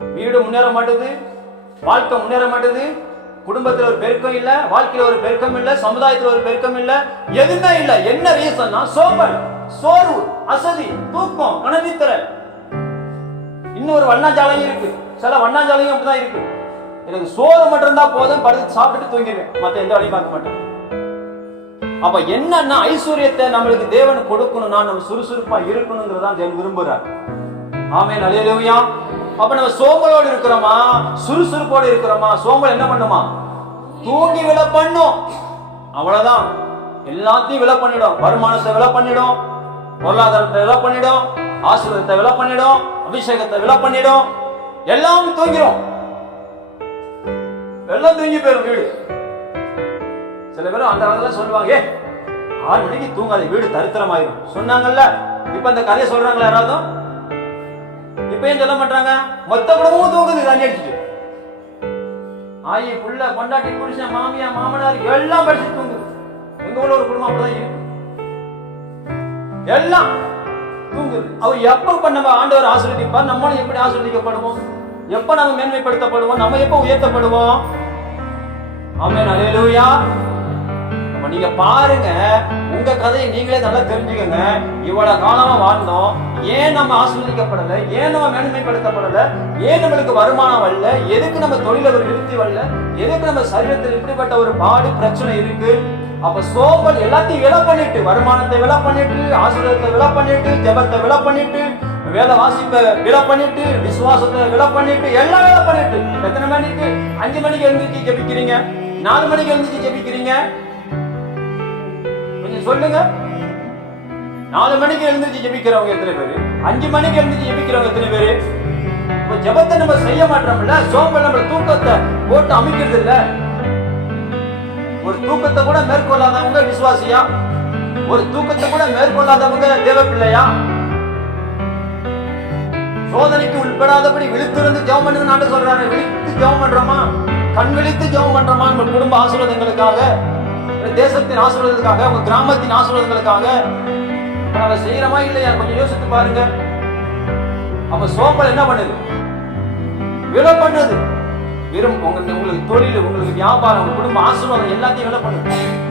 வீடு முன்னேற மாட்டேது வாழ்க்கை முன்னேற மாட்டேது. குடும்பத்துல ஒரு பெருக்கம் இல்ல வாழ்க்கையில ஒரு பெருக்கம் இல்ல சமுதாயத்துல ஒரு பெருக்கம் இல்ல எதுவுமே இல்ல. என்ன ரீசன்னா சோம்பல் சோர்வு அசதி தூக்கம் மனநித்திரல் இன்னொரு வண்ணாஞ்சாலையும் இருக்கு. சில வண்ணாஞ்சாலையும் அப்படிதான் இருக்கு. எனக்கு சோறு மட்டும் இருந்தா போதும் படுத்து சாப்பிட்டுட்டு தூங்கிடுவேன். மத்த எந்த வழியும் பார்க்க மாட்டேன். அப்ப என்னன்னா ஐஸ்வர்யத்தை நம்மளுக்கு தேவன் கொடுக்கணும்னா நம்ம சுறுசுறுப்பா இருக்கணுங்கிறதான் தேவன் விரும்புறாரு. ஆமே அலையலுவியா அப்ப நம்ம சோம்பலோடு இருக்கிறோமா? சுறுசுறுப்போடு இருக்கிறோமா? சோம்பல் என்ன பண்ணுமா? தூங்கி விழ பண்ணும். அவ்வளவுதான். எல்லாத்தையும் விழ பண்ணிடும். வருமானத்தை விழ பண்ணிடும். பொருளாதாரத்தை விழ பண்ணிடும். ஆசீர்வாதத்தை விழ பண்ணிடும். அபிஷேகத்தை விழ பண்ணிடும். எல்லாம் தூங்கிடும் எல்லாம் தூங்கி போயிடும் வீடு. சில பேர் அந்த காலத்துல சொல்லுவாங்க ஆறு மணிக்கு தூங்காத வீடு தரித்திரமாயிரும். சொன்னாங்கல்ல. இப்ப அந்த கதையை சொல்றாங்களா யாராவது? இப்ப ஏன் சொல்ல மாட்டாங்க மொத்த குடும்பமும் தூங்குது தண்ணி அடிச்சுட்டு. ஆயி புள்ள கொண்டாட்டி புருஷன் மாமியா மாமனார் எல்லாம் படிச்சுட்டு தூங்குது. எங்க ஊர்ல ஒரு குடும்பம் அப்படிதான் இருக்கு. எல்லாம் தூங்குது. அவர் எப்ப இப்ப நம்ம ஆண்டவர் ஆசிரியப்பார் நம்மளும் எப்படி ஆசிரியப்படுவோம் எப்ப நம்ம மேன்மைப்படுத்தப்படுவோம்? நம்ம எப்ப உயர்த்தப்படுவோம்? ஆமே அல்லேலூயா நீங்க பாருங்க உங்க கதையை நீங்களே நல்லா தெரிஞ்சுக்கங்க. இவ்வளவு காலமா வாழ்ந்தோம். ஏன் நம்ம ஆசிர்வதிக்கப்படல? ஏன் நம்ம மேன்மைப்படுத்தப்படல? ஏன் நம்மளுக்கு வருமானம் வரல? எதுக்கு நம்ம தொழில ஒரு நிறுத்தி வரல? எதுக்கு நம்ம சரீரத்தில் இப்படிப்பட்ட ஒரு பாடு பிரச்சனை இருக்கு? அப்ப சோம்பல் எல்லாத்தையும் விலை பண்ணிட்டு வருமானத்தை விலை பண்ணிட்டு ஆசீர்வாதத்தை விலை பண்ணிட்டு ஜபத்தை விலை பண்ணிட்டு வேலை வாசிப்பை விலை பண்ணிட்டு விசுவாசத்தை விலை பண்ணிட்டு எல்லாம் விலை பண்ணிட்டு எத்தனை மணிக்கு? அஞ்சு மணிக்கு எழுந்திருச்சு ஜபிக்கிறீங்க? நாலு மணிக்கு எழுந்திருச்சு ஜபிக்கிறீங்க? சொல்லுங்க. நாலு மணிக்கு எழுந்திருச்சு ஜெபிக்கிறவங்க எத்தனை பேரு? அஞ்சு மணிக்கு எழுந்திருச்சு ஜெபிக்கிறவங்க எத்தனை பேரு? இப்ப ஜெபத்தை நம்ம செய்ய மாட்டோம்ல சோம்பல் நம்ம தூக்கத்தை போட்டு அமைக்கிறது இல்ல. ஒரு தூக்கத்தை கூட மேற்கொள்ளாதவங்க விசுவாசியா? ஒரு தூக்கத்தை கூட மேற்கொள்ளாதவங்க தேவ பிள்ளையா சோதனைக்கு உட்படாதபடி விழுத்திருந்து ஜெபம் பண்ணுங்க நான் சொல்றாங்க விழித்து ஜெபம் பண்றோமா? கண் விழித்து ஜெபம் பண்றோமா? நம்ம குடும்ப ஆசீர்வாதங்களுக்காக. உங்க தேசத்தின் ஆசீர்வாதத்துக்காக உங்க கிராமத்தின் ஆசீர்வாதங்களுக்காக. இப்ப நம்ம செய்யறோமா இல்லையா? கொஞ்சம் யோசித்து பாருங்க. அப்ப சோம்பல் என்ன பண்ணுது? விலை பண்ணுது. வெறும் உங்க உங்களுக்கு தொழில் உங்களுக்கு வியாபாரம் உங்க குடும்ப ஆசீர்வாதம் எல்லாத்தையும் விலை பண்ணுது.